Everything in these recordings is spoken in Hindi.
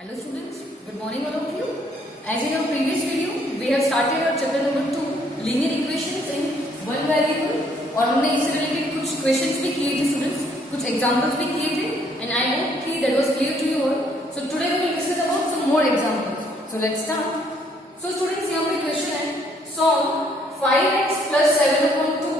Hello students, good morning all of you. As in our previous video, we have started our chapter number 2, linear equations in one variable और हमने इससे रिलेटेड कुछ क्वेश्चंस भी किए थे स्टूडेंट्स, कुछ एग्जांपल्स भी किए थे and I hope कि that was clear to you all. So today we will discuss about some more examples. So let's start. So students यहाँ पे क्वेश्चन है solve 5x plus 7/2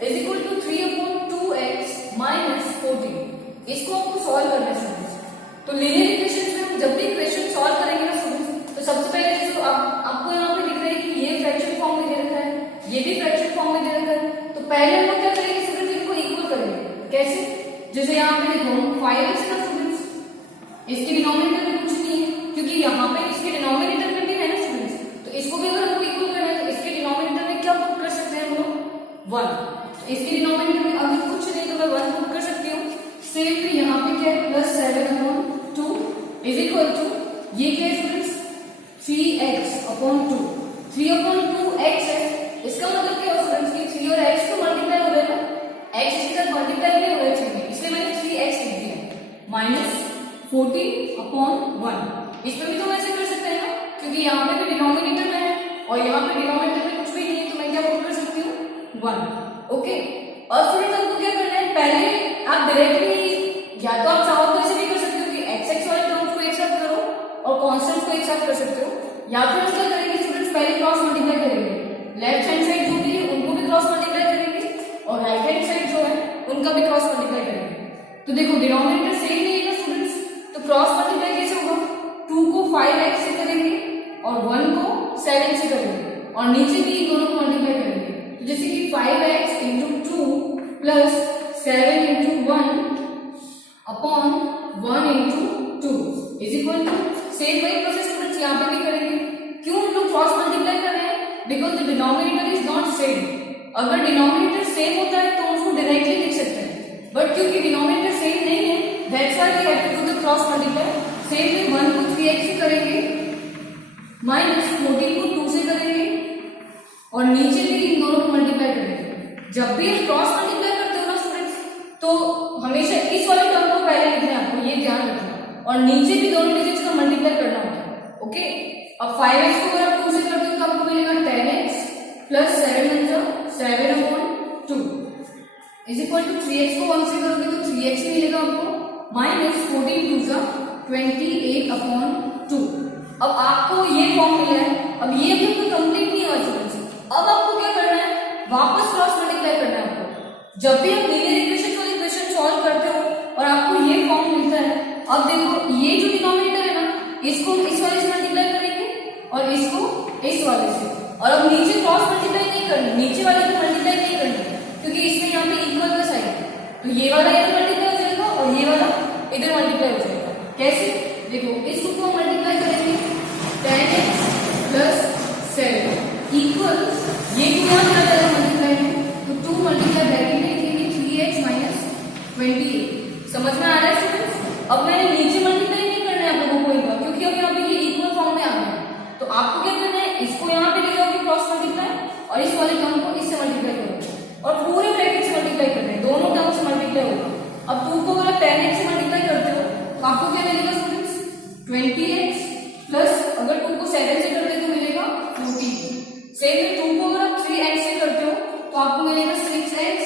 is equal to 3/2x minus 14. इसको आपको सॉल्व करना है स्टूडेंट्स. तो लीनियर इक्वेशंस में हम जब भी क्वेश्चन सॉल्व करेंगे ना स्टूडेंट्स, तो सबसे पहले जो आपको यहाँ पे दिख रहा है कि ये फ्रैक्शन फॉर्म में दे रखा है, ये भी फ्रैक्शन फॉर्म में दे रखा है. तो पहले हम लोग क्या करेंगे स्टूडेंट्स, इनको इक्वल करेंगे. कैसे? जैसे यहाँ पे देखो 5x ना स्टूडेंट्स, इसके डिनोमिनेटर में कुछ नहीं है क्योंकि यहाँ पे इसके डिनोमिनेटर में भी है ना स्टूडेंट्स. तो इसको भी अगर हमको इक्वल करना है तो इसके डिनोमिनेटर में क्या पुट कर सकते हैं हम लोग 1. इसके डिनोमिनेटर में अगर कुछ नहीं तो मैं 1 पुट कर सकती हूँ. सेम भी यहाँ पे क्या है प्लस 7/2 इज इक्वल टू ये क्या है स्टूडेंट्स 3x/2. 3/2x है. इसका मतलब क्या है स्टूडेंट्स कि 3 और x तो मल्टीप्लाई हो रहा है ना, x इसके साथ मल्टीप्लाई नहीं हो रहा है 3 में, इसलिए मैंने 3x लिख दिया माइनस 14/1. इसमें भी तो वैसे कर सकते हैं ना क्योंकि यहाँ पे भी डिनोमिनेटर में है और यहाँ पे डिनोमिनेटर में कुछ भी नहीं है तो मैं क्या पुट कर सकती हूँ 1. ओके. और स्टूडेंट्स आपको क्या करना है, पहले आप डायरेक्टली या तो आप चाहो तो ऐसे भी कर सकते हो कि x वाले टर्म्स को एक साथ करो और कांस्टेंट्स को एक साथ कर सकते हो, या फिर हम क्या करेंगे स्टूडेंट्स पहले क्रॉस मल्टीप्लाई करेंगे. लेफ्ट हैंड साइड जो भी है उनको भी क्रॉस मल्टीप्लाई करेंगे और राइट हैंड साइड जो है उनका भी क्रॉस मल्टीप्लाई करेंगे. तो देखो डिनोमिनेटर सेम नहीं है ना स्टूडेंट्स, तो क्रॉस मल्टीप्लाई कैसे होगा, 2 को 5x से करेंगे और 1 को 7 से करेंगे और नीचे भी इन दोनों को मल्टीप्लाई करेंगे. तो जैसे कि 5x into 2 plus 7 into 1 upon 1 into 2 is equal to same वही प्रोसेस स्टूडेंट्स यहाँ पे भी करेंगे. क्यों हम लोग क्रॉस मल्टीप्लाई कर रहे हैं, because the denominator is not same. अगर डिनोमिनेटर सेम होता है तो उसको डायरेक्टली लिख सकते हैं, बट क्योंकि डिनोमिनेटर सेम नहीं है that's why we have to do the cross multiply. Same में 1 को 3x से करेंगे माइनस 14 को 2 से करेंगे और नीचे भी इन दोनों को मल्टीप्लाई करेंगे. जब भी हम क्रॉस मल्टीप्लाई करते हो ना स्टूडेंट्स तो हमेशा इस वाले टर्म को पहले लिखना है आपको, ये ध्यान रखना, और नीचे भी दोनों डिजिट्स का मल्टीप्लाई करना होता है. ओके. अब 5x को अगर आप 2 से करते हो तो आपको मिलेगा 10x plus 7/2 is equal to 3x को 1 से करोगे तो 3x मिलेगा आपको माइनस 14×2 = 28/2. अब आपको ये फॉर्म मिला है. अब ये अभी आपको कंप्लीट नहीं हुआ स्टूडेंट्स. अब आपको क्या करना है, वापस क्रॉस मल्टीप्लाई करना है आपको. जब भी आप लीनियर इक्वेशन वाले क्वेश्चन सॉल्व करते हो और आपको ये फॉर्म मिलता है, अब देखो ये जो डिनोमिनेटर है ना इसको इस वाले से मल्टीप्लाई करेंगे और इसको इस वाले से, और अब नीचे क्रॉस मल्टीप्लाई नहीं करनी, नीचे वाले को मल्टीप्लाई नहीं करनी क्योंकि इसमें यहाँ पे इक्वल का साइन है. तो ये वाला इधर मल्टीप्लाई हो जाएगा और ये वाला इधर मल्टीप्लाई हो जाएगा. कैसे? देखो इसको को मल्टीप्लाई करेंगे 10x प्लस 7 इक्वल ये क्यों यहाँ क्या जाएगा मल्टीप्लाई में, तो 2 मल्टीप्लाई ब्रैकेट में लिखेंगे 3x माइनस 28. समझ में आ रहा है स्टूडेंट्स? अब मैंने नीचे मल्टीप्लाई नहीं करना है आप लोगों को एक बार, क्योंकि अब यहाँ पे ये इक्वल फॉर्म में आ गया है. तो आपको क्या करना है, इसको यहाँ पे ले जाओगे क्रॉस मल्टीप्लाई और इस वाले टर्म को इससे मल्टीप्लाई करोगे और पूरे ब्रैकेट से मल्टीप्लाई करना है, दोनों टर्म से मल्टीप्लाई होगा. अब 2 को अगर 10x से मल्टीप्लाई करते हो तो आपको क्या मिलेगा स्टूडेंट्स 20x प्लस अगर 2 को 7 से करते हो तो मिलेगा 14. सेम में 2 को अगर आप 3x से करते हो तो आपको मिलेगा 6x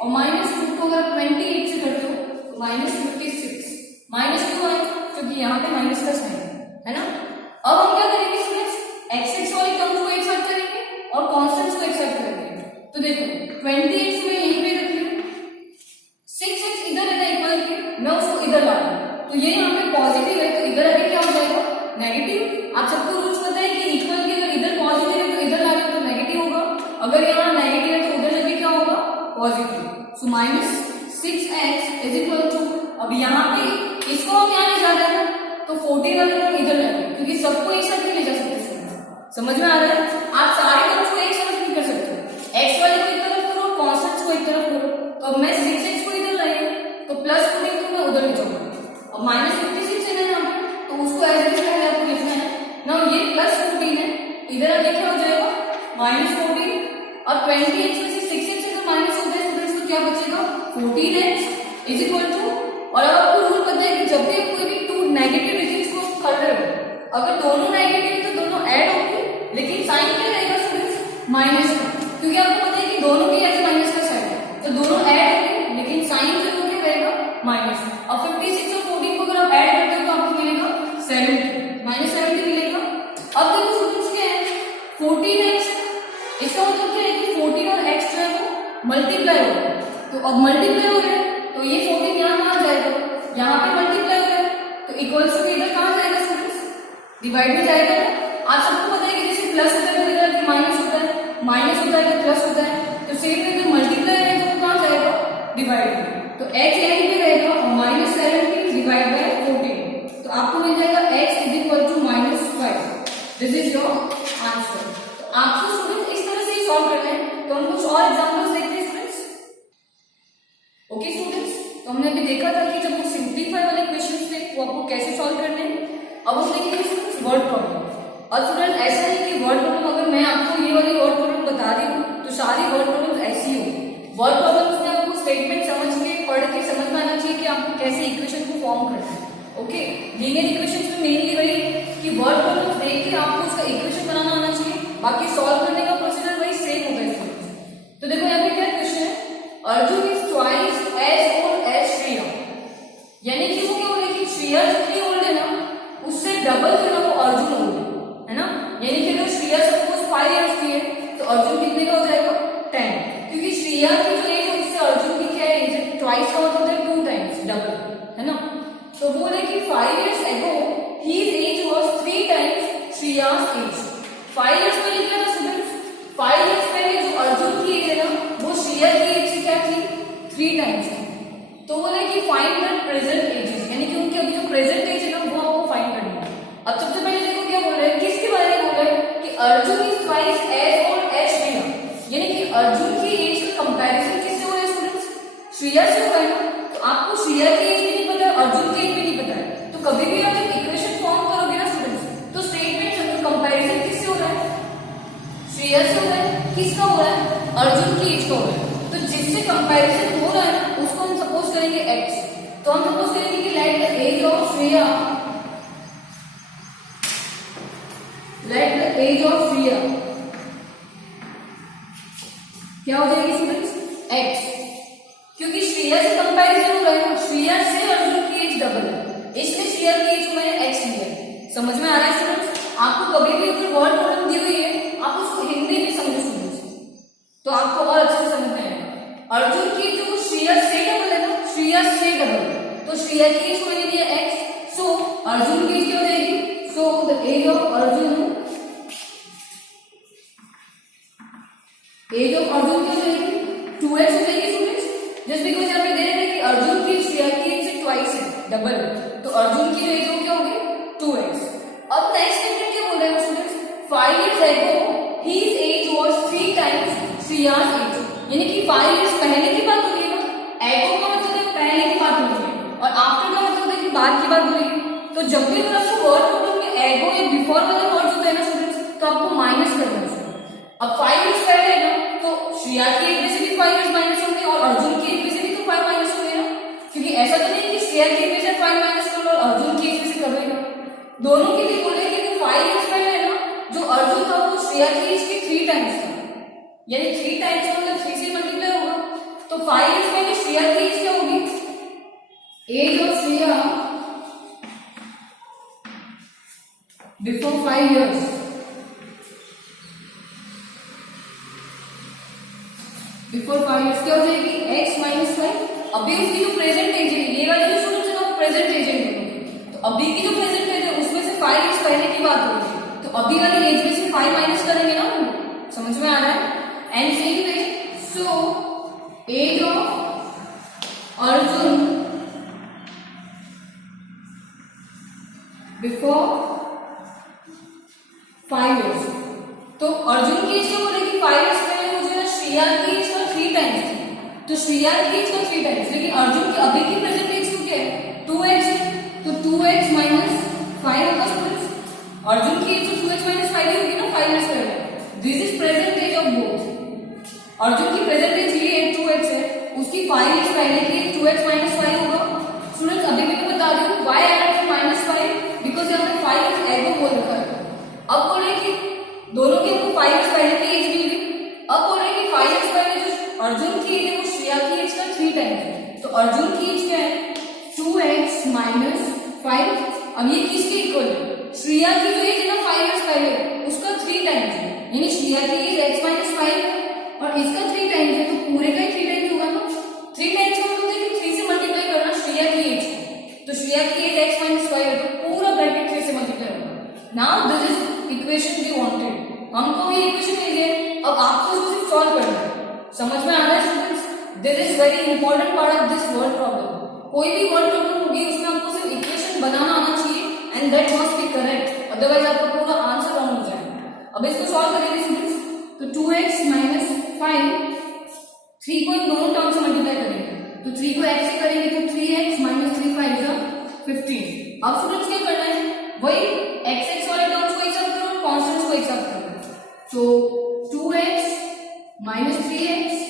और माइनस 2 को अगर आप 28 से करते हो तो माइनस 56. माइनस क्यों है, क्योंकि यहाँ पे माइनस का साइन है ना. अब हम क्या करेंगे स्टूडेंट्स, x वाले टर्म्स को एक साथ करेंगे और कांस्टेंट्स को एक साथ करेंगे. तो देखो 20x में यहीं पे रख लूं, 6x इधर है ना इक्वल के, मैं उसको इधर ला रहा हूं तो ये यहाँ पे पॉजिटिव है तो इधर आगे क्या हो जाएगा नेगेटिव. आप सबको रूल्स पता है कि इक्वल के अगर इधर पॉजिटिव है तो इधर ला रहे हो तो नेगेटिव होगा, अगर यहाँ नेगेटिव है तो उधर जाके क्या होगा positive. So minus 6x is equal to, अब यहाँ पे इसको हम यहाँ ले जा रहे हैं तो 14 वाले को इधर लाएंगे क्योंकि सबको एक साथ नहीं ले जा सकते. समझ में आ रहा है? आप सारे टर्म्स को एक साथ नहीं कर सकते, x वाले को एक तरफ करो कांस्टेंट्स को एक तरफ करो. तो अब मैं 6x को इधर लाई तो प्लस 14 को मैं उधर ले जाऊंगा. अब माइनस 56 है ना तो उसको ऐसे पहले आपको लिखना है ना, ये प्लस 14 है, इधर आगे क्या हो जाएगा माइनस 14 और 20x में से 6x अगर माइनस हो जाए तो क्या बचेगा 14x इज इक्वल टू. और अब आपको रूल पता है कि जब भी आप कोई भी 2 नेगेटिव डिजिट्स को कर रहे हो अगर दोनों नेगेटिव है तो दोनों ऐड होंगे, लेकिन साइन क्या रहेगा स्टूडेंट्स, माइनस का, क्योंकि आपको पता है कि दोनों की ऐसे माइनस का साइन है, तो दोनों ऐड होंगे, लेकिन साइन जरूर क्या रहेगा, माइनस। अब 56 और 14 को अगर आप ऐड करते हो तो आपको मिलेगा 70, माइनस 70 मिलेगा। अब देखो स्टूडेंट्स क्या है, 14x, इसका मतलब क्या है कि 14 और x जो है वो मल्टीप्लाई हो गया, तो अब मल्टीप्लाई हो गया तो ये 14 यहाँ कहाँ जाएगा, यहाँ पे मल्टीप्लाई हो गया, तो इक्वल्स टू इधर कहाँ जाएगा स्टूडेंट्स, डिवाइड में जाएगा। आप सबको पता है कि जैसे प्लस होता है तो इधर माइनस होता है, माइनस होता है तो प्लस होता है, तो सेम में जो मल्टीप्लाई है तो कहाँ जाएगा, डिवाइड में, तो x यहीं पे रहेगा माइनस 70 डिवाइड बाय 14, तो आपको मिल जाएगा x is equal to -5। This is your answer. तो आपको स्टूडेंट इस तरह से ही सॉल्व करना है। तो हम कुछ और एग्जांपल्स देखते हैं स्टूडेंट्स। ओके स्टूडेंट्स, तो हमने अभी देखा था कि जब वो सिंपलीफाई वाले क्वेश्चंस थे वो आपको कैसे सॉल्व करने हैं। अब हम देखेंगे स्टूडेंट्स वर्ड प्रॉब्लम। और स्टूडेंट ऐसा है कि वर्ड प्रॉब्लम अगर मैं आपको ये वाली वर्ड प्रॉब्लम बता रही हूँ तो सारी वर्ड प्रॉब्लम ऐसी हो। वर्ड प्रॉब्लम्स में आपको स्टेटमेंट समझ के पढ़ के समझ में आना चाहिए कि आपको कैसे इक्वेशन को फॉर्म करना है। ओके, लीनियर इक्वेशंस में मेनली वही कि वर्ड प्रॉब्लम्स देख के आपको उसका इक्वेशन बनाना आना चाहिए, बाकी सॉल्व करने का प्रोसीजर वही सेम होगा इसमें। तो देखो यहाँ पे क्या क्वेश्चन है, Arjun is twice as old as Shreya, यानी कि वो क्या बोले कि श्रेया जितनी ओल्ड है ना उससे डबल जो है वो अर्जुन ओल्ड है ना, यानी कि अगर श्रेया सपोज 5 इयर्स की है तो अर्जुन कितने का हो जाएगा 10, क्योंकि श्रेया की जो एज है उससे अर्जुन की क्या एज है, ट्वाइस का मतलब है 2 टाइम्स डबल है ना। तो वो बोले कि 5 years ago his age was 3 times श्रेया's age। 5 years में लिखा था स्टूडेंट्स, 5 years पहले जो अर्जुन की एज है ना वो श्रेया की एज से क्या थी, 3 टाइम्स थी। तो बोले कि फाइंड द प्रेजेंट एजेस, यानी कि उनकी अभी जो प्रेजेंट एज है ना वो आपको फाइंड करनी है। अब सबसे पहले देखो क्या बोल रहे हैं, किसके बारे में बोल रहे हैं कि Arjun is twice as old as Shreya, यानी कि अर्जुन की एज का कंपैरिजन किससे हो रहा है स्टूडेंट्स, श्रेया से हो रहा है ना। तो आपको श्रेया की एज भी नहीं पता है, अर्जुन की एज भी नहीं पता है, तो कभी भी आप जब इक्वेशन फॉर्म करोगे ना स्टूडेंट्स तो स्टेटमेंट कंपैरिजन किससे हो रहा है, श्रेया से हो रहा है, किसका हो रहा है, अर्जुन की एज का हो रहा है। तो जिससे कंपैरिजन हो रहा है ना उसको हम सपोज करेंगे x, तो हम सपोज करेंगे कि let the age of Shreya, let the age of Shreya क्या हो जाएगी स्टूडेंट्स, x, क्योंकि श्रेया से कंपैरिजन हो रहा है, श्रेया से अर्जुन की एज डबल है, इसलिए श्रेया की एज को मैंने x लिया है। समझ में आ रहा है स्टूडेंट्स? आपको कभी भी कोई वर्ड प्रॉब्लम दी हुई है आप उसको हिंदी में समझो स्टूडेंट्स, तो आपको और अच्छे से समझ में आएगा। अर्जुन की जो श्रेया से डबल है ना, श्रेया से डबल, तो श्रेया की एज को मैंने लिया x, सो अर्जुन की एज क्या हो जाएगी, so the age of Arjun, age of Arjun क्या हो जाएगी 2x हो जाएगी स्टूडेंट्स। जस्ट बिकॉज यहाँ पे दे रहे हैं कि अर्जुन की श्रेया की एज से ट्वाइस है, डबल, तो अर्जुन की एज क्या होगी 2x। अब नेक्स्ट स्टेटमेंट क्या बोल रहे हैं students, 5 years ago his age was 3 times श्रेया's age, यानी कि 5 years पहले की बात हो रही है ना, एगो का मतलब है पहले की बात हो रही है और आफ्टर का मतलब है कि बाद की बात हो रही है। तो जब भी आपको वर्ड प्रॉब्लम में एगो या बिफोर वाले वर्ड्स होते हैं ना स्टूडेंट्स तो आपको माइनस करना है। अब 5 years पहले है ना तो श्रेया की एज में से भी 5 years माइनस होंगे और अर्जुन की एज में से भी तो 5 माइनस होंगे ना, क्योंकि ऐसा तो नहीं कि श्रेया की एज में से 5 माइनस कर लो और अर्जुन की एज में से कर लो, दोनों के लिए बोले कि 5 years पहले है ना जो अर्जुन था वो श्रेया की एज के 3 टाइम्स था, यानी 3 टाइम्स मतलब 3 से मल्टीप्लाई होगा, तो 5 years पहले श्रेया की एज क्या होगी, age of Shreya before 5 years, before 5 years क्या हो जाएगी x माइनस 5। अभी उसकी जो प्रेजेंट एज है, ये वाली जो स्टूडेंट्स है ना प्रेजेंट एज है, तो अभी की जो प्रेजेंट एज है उसमें से 5 years पहले की बात हो रही है, तो अभी वाली एज में से 5 माइनस करेंगे ना, समझ में आ रहा है। And same way so age of Arjun before 5 years, तो अर्जुन की एज क्या बोलेगी 5 years पहले मुझे ना श्रेया की एज का 3 टाइम्स थी, तो श्रेया की एज का 3 टाइम्स, लेकिन अर्जुन की अभी की प्रेजेंट एज तो क्या है 2x, तो 2x माइनस 5 होगा स्टूडेंट्स, अर्जुन की एज तो 2x माइनस 5 होगी ना 5 years पहले। This is present age of both, Arjun की प्रेजेंट एज ये 2x है, उसकी 5 years पहले की 2x माइनस 5 होगा। स्टूडेंट्स अभी मैं बता रही हूँ व्हाई आई एम -5, बिकॉज यहाँ पे 5 years एगो अर्जुन की एज क्या है 2x माइनस 5। अब ये किसके इक्वल है, श्रिया की जो एज है ना 5 इयर्स पहले उसका 3 टाइम्स है, यानी श्रिया की एज x माइनस 5 है और इसका 3 टाइम्स है, तो पूरे का ही 3 टाइम्स होगा ना। 3 टाइम्स का मतलब देखिए 3 से मल्टीप्लाई करना श्रिया की एज, तो श्रिया की एज x माइनस 5 है तो पूरा ब्रैकेट 3 से मल्टीप्लाई होगा। Now this is equation we wanted, हमको ये इक्वेशन मिल गई। अब आपको इसको सिर्फ सॉल्व करना है, समझ में आ रहा है students. This is very important part of this word problem. कोई भी वर्ड प्रॉब्लम होगी उसमें आपको सिर्फ इक्वेशन बनाना आना चाहिए and that must be correct, otherwise आपका पूरा आंसर रॉन्ग हो जाएगा। अब इसको सॉल्व करेंगे स्टूडेंट्स, तो 2x माइनस 5, 3 को इन दोनों टर्म से मल्टीप्लाई करेंगे, तो 3 को x से करेंगे तो 3x माइनस 3 5 जा 15। अब स्टूडेंट्स क्या करना है, वही x वाले टर्म्स को एक साथ करो और कॉन्स्टेंट्स को एक साथ करो, तो 2x माइनस 3x,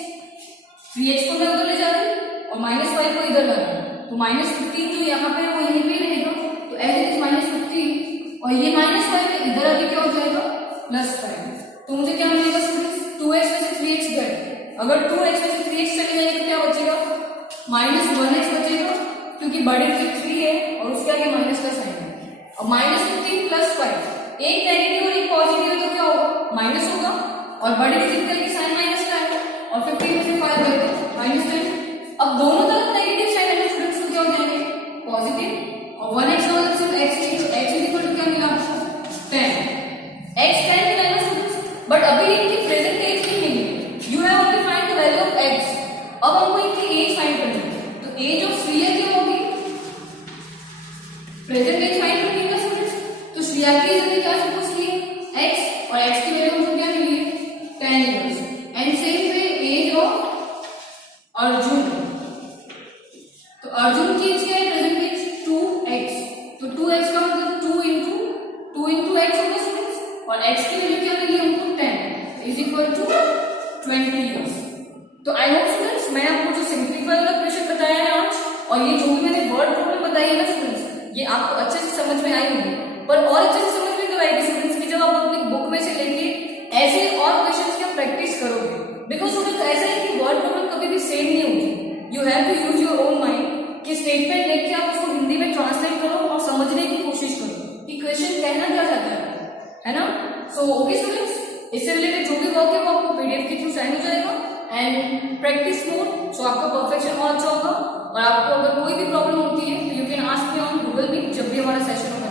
3x को मैं उधर ले जा रहा हूँ और माइनस 5 को इधर ला रहा हूँ, तो माइनस 15 जो यहाँ पे है वो यहीं पे रहेगा, तो एज इट इज माइनस 15 और ये माइनस 5 है, इधर आगे क्या हो जाएगा प्लस 5, तो मुझे क्या मिलेगा स्टूडेंट्स 2x में से 3x गए, अगर 2x में से 3x चले जाएगा तो क्या बचेगा माइनस 1x बचेगा, क्योंकि बड़े की 3 है और उसके आगे माइनस का साइन है। अब माइनस 15 प्लस 5, एक नेगेटिव और एक पॉजिटिव है तो क्या होगा माइनस होगा, और बड़े डिजिटल की साइन माइनस का है और 15 में से 5 गए तो माइनस 10। अब दोनों तरफ नेगेटिव साइन है स्टूडेंट्स तो क्या हो जाएंगे पॉजिटिव, और 1x का मतलब सिर्फ x इज इक्वल टू क्या मिला 10, x 10 मिला ना स्टूडेंट्स, बट अभी इनकी प्रेजेंट एज नहीं मिली, you have only find the value of x। अब हमको इनकी एज फाइंड करनी है, तो एज ऑफ श्रिया क्या होगी, प्रेजेंट एज फाइंड करनी है स्टूडेंट्स, तो श्रिया की एज हमें क्या सपोज की x और x की वैल्यू हमको क्या मिली 10 years, and same way age of Arjun, तो अर्जुन की एज क्या है प्रेजेंट एज 2x, तो 2x का मतलब 2 into x होगा स्टूडेंट्स, और x की वैल्यू क्या मिली हमको 10 इज इक्वल टू 20 इयर्स। तो आई होप स्टूडेंट्स मैं आपको जो सिंपलीफाई वाला क्वेश्चन बताया है आज, और ये जो भी मैंने वर्ड प्रॉब्लम बताई है ना स्टूडेंट्स, ये आपको अच्छे से समझ में आई होगी, पर और अच्छे से समझ में कब आएगी स्टूडेंट्स की जब आप अपनी बुक में से लेके ऐसे और क्वेश्चंस की प्रैक्टिस करोगे, बिकॉज स्टूडेंट्स ऐसा है कि वर्ड प्रॉब्लम कभी भी सेम नहीं होती, you have to use your own mind कि स्टेटमेंट देख के आप उसको हिंदी में ट्रांसलेट करो और समझने की कोशिश करो कि क्वेश्चन कहना क्या चाहता है ना। सो ओके स्टूडेंट्स, इससे रिलेटेड जो भी वर्क है वो आपको पीडीएफ के थ्रू सेंड हो जाएगा एंड प्रैक्टिस मोड, सो आपका परफेक्शन और अच्छा होगा। और आपको अगर कोई भी प्रॉब्लम होती है तो you can ask me on Google Meet जब भी हमारा सेशन होगा।